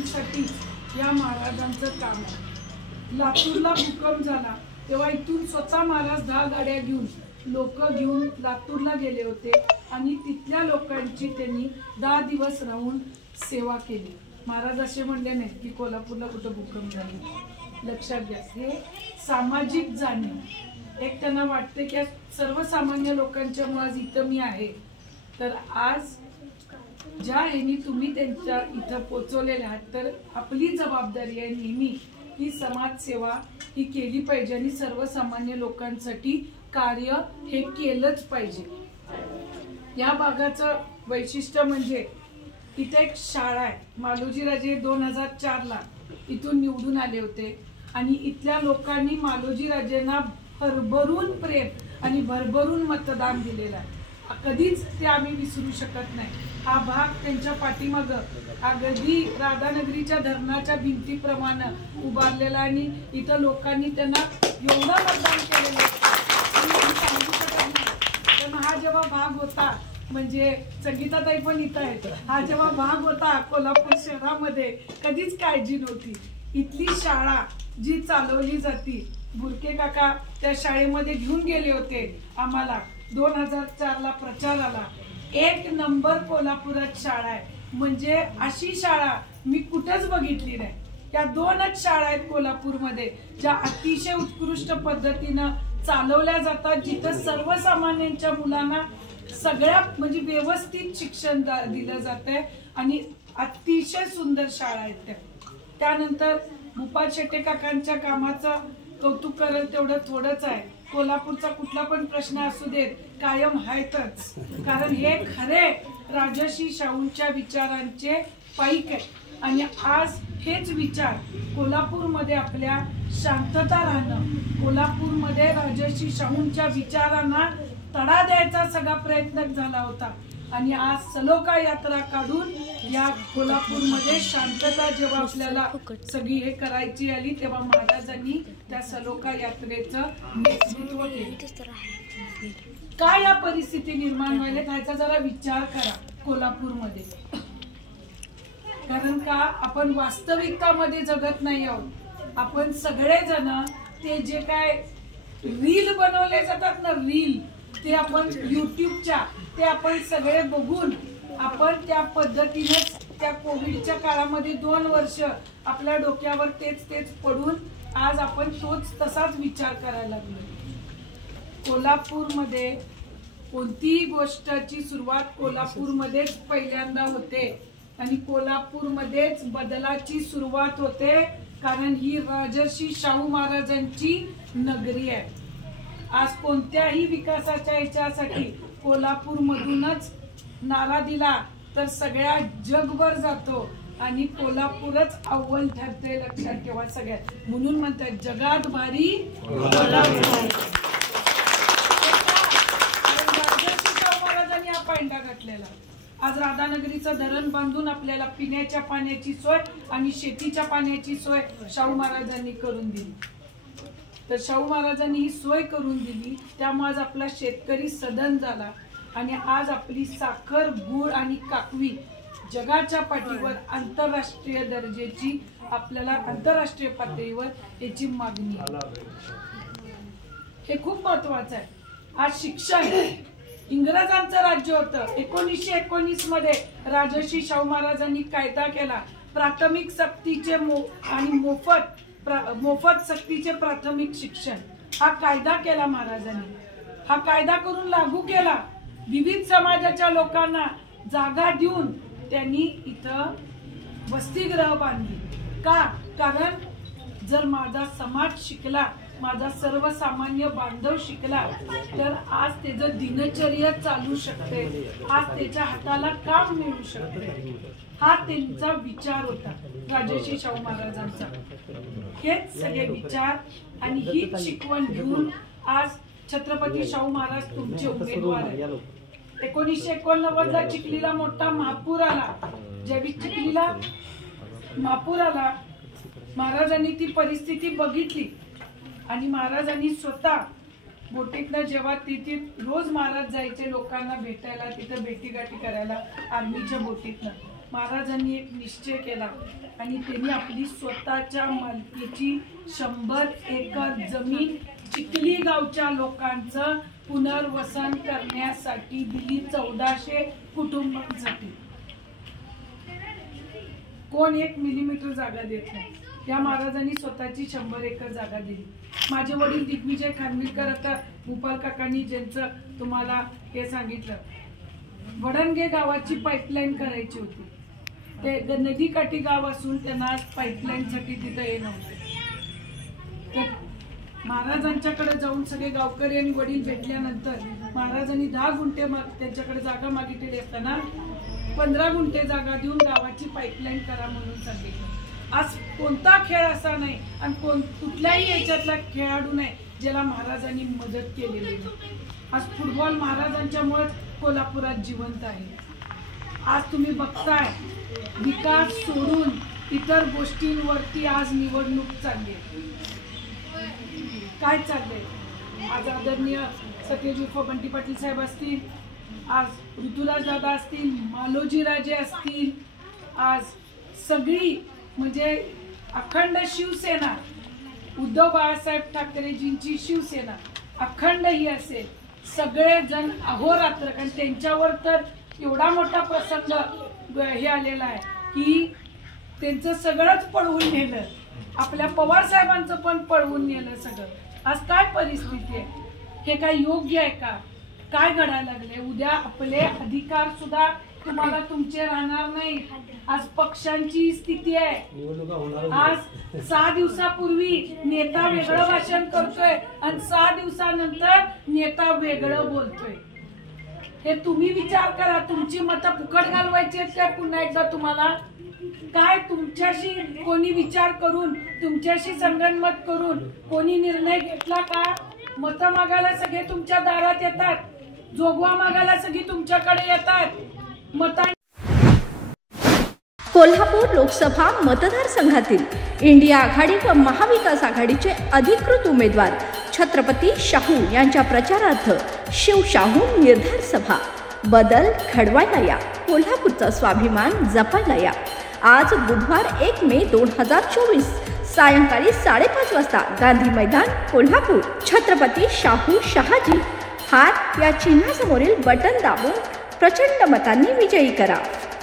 लोकांसाठी या महाराजांचं काम आहे। लातूरला भूकंप झाला तेव्हा इथून स्वतः महाराज 10 गाड्या घेऊन लोक घेऊन लातूरला गेले होते आणि तिथल्या लोकांची त्यांनी 10 दिवस राहून सेवा केली। महाराज असे म्हणले नाही की कोल्हापूरला कुठं भूकंप झाला। लक्षात घ्या, हे सामाजिक जाणीव एक त्यांना वाटते की सर्वसामान्य लोकांच्या मुळे इथं मी आहे। तर आज ज्या ह्यांनी तुम्ही त्यांच्या इथं पोचवलेले आहात तर आपली जबाबदारी आहे नेहमी ही समाजसेवा ही केली पाहिजे आणि सर्वसामान्य लोकांसाठी कार्य हे केलंच पाहिजे। या भागाचं वैशिष्ट्य म्हणजे इथे एक शाळा आहे। मालोजीराजे 2004 ला इथून निवडून आले होते आणि इथल्या लोकांनी मालोजीराजेंना भरभरून प्रेम आणि भरभरून मतदान दिलेलं आहे। कधीच ते आम्ही विसरू शकत नाही। हा भाग त्यांच्या पाठीमाग अगदी राधानगरीच्या धरणाच्या भिंतीप्रमाणे उभारलेला आणि इथं लोकांनी त्यांना एवढं मतदान केलेलं पण हा जेव्हा भाग होता म्हणजे संगीताताई पण इथं आहेत, हा जेव्हा भाग होता कोल्हापूर शहरामध्ये कधीच काळजी नव्हती। इथली शाळा जी चालवली जाती बुरके काका त्या शाळेमध्ये घेऊन गेले होते आम्हाला। 2004 ला प्रचार आला, 1 नंबर कोल्हापुरात शाळा आहे म्हणजे अशी शाळा मी कुठेच बघितली नाही। या 2च शाळा आहेत कोल्हापूरमध्ये ज्या अतिशय उत्कृष्ट पद्धतीनं चालवल्या जातात, जिथं सर्वसामान्यांच्या मुलांना सगळ्या म्हणजे व्यवस्थित शिक्षण दिलं जातंय आणि अतिशय सुंदर शाळा आहेत त्या। त्यानंतर भूपाल शेट्टे काकांच्या कामाचं कौतुक कराल तेवढं थोडंच आहे। कोल्हापूरचा कुठला पण प्रश्न असू देत कायम आहेतच, कारण हे खरे राजर्षी शाहूंच्या विचारांचे पाईक आहे आणि आज हेच विचार कोल्हापूरमध्ये आपल्या शांतता राहणं, कोल्हापूरमध्ये राजर्षी शाहूंच्या विचारांना तडा द्यायचा सगळा प्रयत्न झाला होता आणि आज सलोका यात्रा काढून या कोल्हापूरमध्ये शांतता जेव्हा आपल्याला सगळी हे करायची आली तेव्हा महाराजांनी त्या सलोका यात्रेचं नेतृत्व केलं। काय या परिस्थिती निर्माण व्हायला ह्याचा जरा विचार करा कोल्हापूरमध्ये, कारण का आपण वास्तविकतामध्ये जगत नाही आहोत। आपण सगळेजण ते जे काय रील बनवले जातात ना रील, ते आपण युट्यूबच्या ते आपण सगळे बघून आपण त्या पद्धतीनेच त्या कोविडच्या काळामध्ये 2 वर्ष आपल्या डोक्यावर तेच पडून आज आपण तोच तसाच विचार करायला लागलो। कोल्हापूरमध्ये कोणतीही गोष्टची सुरुवात कोल्हापूरमध्येच पहिल्यांदा होते आणि कोल्हापूरमध्येच बदलाची सुरुवात होते, कारण ही राजर्षी शाहू महाराजांची नगरी आहे। आज कोणत्याही विकासाच्या याच्यासाठी कोल्हापूरमधूनच नारा दिला तर सगळ्या जगभर जातो आणि कोल्हापूरच अव्वल ठरते, लक्षात ठेवा सगळ्यात। म्हणून म्हणतात जगात भारी राजर्षी शाहू महाराजांनी हा पायंडा घातलेला। आज राधानगरीचं धरण बांधून आपल्याला पिण्याच्या पाण्याची सोय आणि शेतीच्या पाण्याची सोय शाहू महाराजांनी करून दिली। तर शाहू महाराजांनी ही सोय करून दिली, त्यामुळे आज आपला शेतकरी सदन झाला आणि आज आपली साखर गुळ आणि काकवी जगाच्या पाठीवर आंतरराष्ट्रीय दर्जाची आपल्याला आंतरराष्ट्रीय पातळीवर याची मागणी आहे। हे खूप महत्वाचं आहे। आज शिक्षण इंग्रजांचं राज्य होतं। 1919 मध्ये राजर्षी शाहू महाराजांनी कायदा केला, प्राथमिक सक्तीचे आणि मोफत सक्तीचे प्राथमिक शिक्षण हा कायदा केला महाराजांनी। हा कायदा करून लागू केला, विविध समाजाच्या लोकांना जागा देऊन त्यांनी इथं वसतिगृह बांधली। का? कारण जर माझा समाज शिकला, माझा सर्वसामान्य बांधव शिकला तर आज त्याचं दिनचर्या चालू शकते, आज त्याच्या हाताला काम मिळू शकते। हा त्यांचा विचार होता राजर्षी शाहू महाराजांचा। हेच सगळे विचार आणि हीच शिकवण घेऊन आज छत्रपती शाहू महाराज तुमचे उमेदवार आहेत। 1989 ला चिखलीला मोठा महापूर आला। ज्यावेळी चिखलीला महापूर आला महाराजांनी ती परिस्थिती बघितली आणि महाराजांनी स्वतः बोटीतनं जेव्हा तिथे रोज महाराज जायचे लोकांना भेटायला, तिथं भेटीगाठी करायला आर्मीच्या बोटीतनं, महाराजांनी एक निश्चय केला आणि त्यांनी आपली स्वतःच्या मालकीची 100 एकर जमीन चिखली गावच्या लोकांचं पुनर्वसन करण्यासाठी दिली 1400 कुटुंबांसाठी. कोण 1 मिलीमीटर जागा देत नाही. त्या महाराजांनी स्वतःची 100 एकर जागा दिली. माझे वडील दिग्विजय खानविलकर, आता भूपाल काकांनी ज्यांचं तुम्हाला हे सांगितलं, वडणगे गावाची पाईपलाईन करायची होती. ते नदीकाठी गाव असून त्यांना पाईपलाईनसाठी तिथं हे नव्हतं. तर महाराजांच्याकडे जाऊन सगळे गावकरी आणि वडील भेटल्यानंतर महाराजांनी 10 गुंठे त्यांच्याकडे जागा मागितली असताना 15 गुंठे जागा देऊन गावाची पाईपलाईन करा म्हणून सांगितलं. आज कोणता खेळ असा नाही आणि कुठल्याही याच्यातला खेळाडू नाही ज्याला महाराजांनी मदत केलेली नाही. आज फुटबॉल महाराजांच्यामुळे कोल्हापुरात जिवंत आहे. आज तुम्ही बघताय विकास सोडून इतर गोष्टींवरती आज निवडणूक चालली आहे. काय चाललंय? आज आदरणीय सत्यजित बंटी पाटील साहेब असतील, आज ऋतुराज दादा असतील, मालोजी राजे असतील, आज सगळी म्हणजे अखंड शिवसेना, उद्धव बाळासाहेब ठाकरेजींची शिवसेना अखंड ही असेल. सगळेजण अहोरात्र, कारण त्यांच्यावर तर एवढा मोठा प्रसंग हे आलेला आहे की त्यांचं सगळंच पळवून नेलं. आपल्या पवार साहेबांचं पण पळवून नेलं सगळं. आज काय परिस्थिती आहे? हे काय योग्य आहे का? काय घडायला लागले? उद्या आपले अधिकार सुद्धा तुम्हाला तुमचे राहणार नाही. आज पक्षांची स्थिती आहे. आज 6 दिवसापूर्वी नेता वेगळं भाषण करतोय आणि 6 दिवसानंतर नेता वेगळं बोलतोय. हे तुम्ही विचार करा. तुमची मतं फुकट घालवायची आहेत काय पुन्हा एकदा तुम्हाला? काय तुमच्याशी कोणी विचार करून, तुमच्याशी संगनमत करून कोणी निर्णय घेतला का? मतं मागायला सगळे तुमच्या दारात येतात, जोगवा मागायला सगळी तुमच्याकडे येतात. कोल्हापूर लोकसभा मतदारसंघातील इंडिया आघाडी व महाविकास आघाडीचे अधिकृत उमेदवार छत्रपती शाहू यांच्या प्रचारार्थ शिवशाहू निर्धार सभा. बदल घडवायला या, कोल्हापूरचा स्वाभिमान जपायला या. आज बुधवार 1 मे 2024 सायंकाळी 5:30 वाजता गांधी मैदान कोल्हापूर. छत्रपती शाहू शहाजी हार या चिन्हासमोरील बटन दाबून प्रचंड मतांनी विजयी करा.